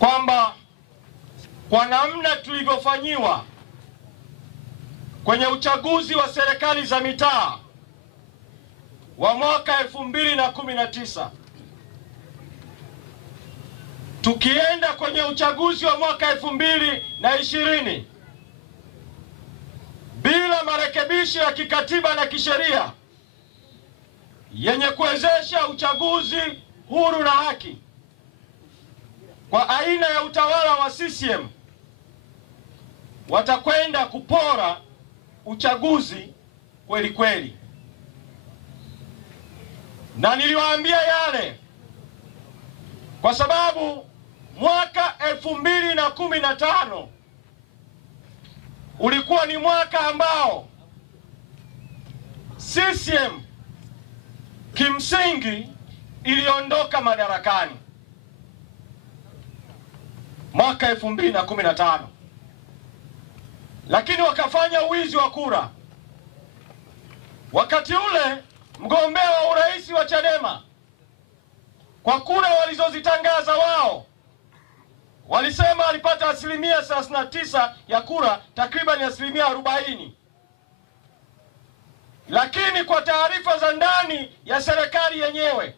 kwamba kwa namna tulivyofanyiwa kwenye uchaguzi wa serikali za mitaa wa mwaka 2019, tukienda kwenye uchaguzi wa mwaka 2020 bila marekebisho ya kikatiba na kisheria yenye kuwezesha uchaguzi huru na haki kwa aina ya utawala wa CCM, watakwenda kupora uchaguzi kweli kweli. Na niliwaambia yale kwa sababu mwaka 2015 ulikuwa ni mwaka ambao CCM kimsingi iliondoka madarakani mwaka 2015, lakini wakafanya uwizi wa kura. Wakati ule mgombea wa urais wa Chadema, kwa kura walizozitangaza wao, walisema alipata 39% ya kura, takriban 40%, lakini kwa taarifa za ndani ya serikali yenyewe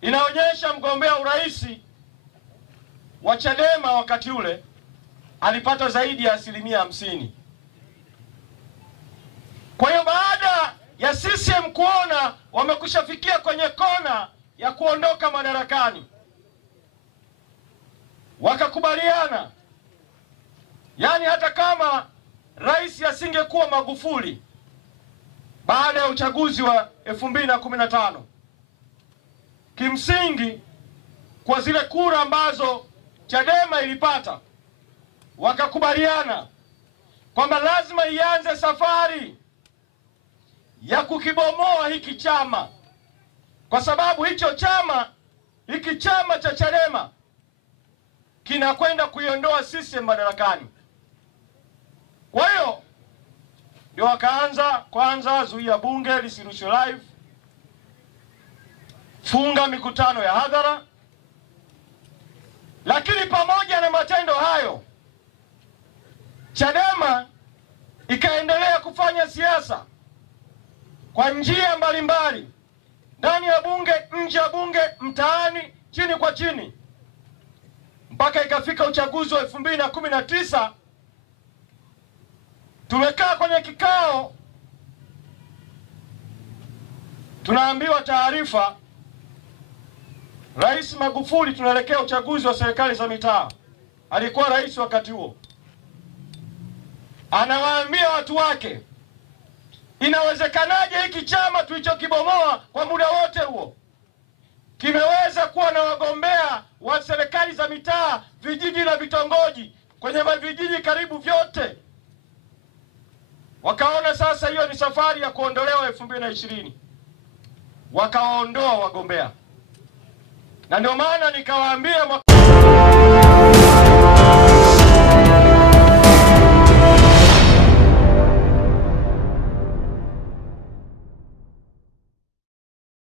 inaonyesha mgombea urais wa Chadema wakati ule alipata zaidi ya 50%. Kwa hiyo baada ya CCM kuona wamekushafikia kwenye kona ya kuondoka madarakani, wakakubaliana, yani hata kama rais asingekuwa Magufuli baada ya uchaguzi wa 2015, kimsingi kwa zile kura ambazo Chadema ilipata, wakakubaliana kwamba lazima ianze safari ya kukibomoa hiki chama, kwa sababu hiki chama cha Chadema kinakwenda kuiondoa CCM madarakani. Kwa hiyo ndio wakaanza kwanza, zuia bunge lisirushwe live, funga mikutano ya hadhara. Lakini pamoja na matendo hayo, Chadema ikaendelea kufanya siasa kwa njia mbalimbali, ndani ya bunge, nje ya bunge, mtaani, chini kwa chini, mpaka ikafika uchaguzi wa 2019. Tumekaa kwenye kikao, tunaambiwa taarifa, Rais Magufuli tunaelekea uchaguzi wa serikali za mitaa. Alikuwa rais wakati huo, anawaambia watu wake, inawezekanaje hiki chama tulichokibomoa kwa muda wote huo kimeweza kuwa na wagombea wa serikali za mitaa, vijiji na vitongoji, kwenye vijiji karibu vyote. Wakaona sasa hiyo ni safari ya kuondolewa 2020, wakaondoa wagombea. Na ndio maana nikawaambia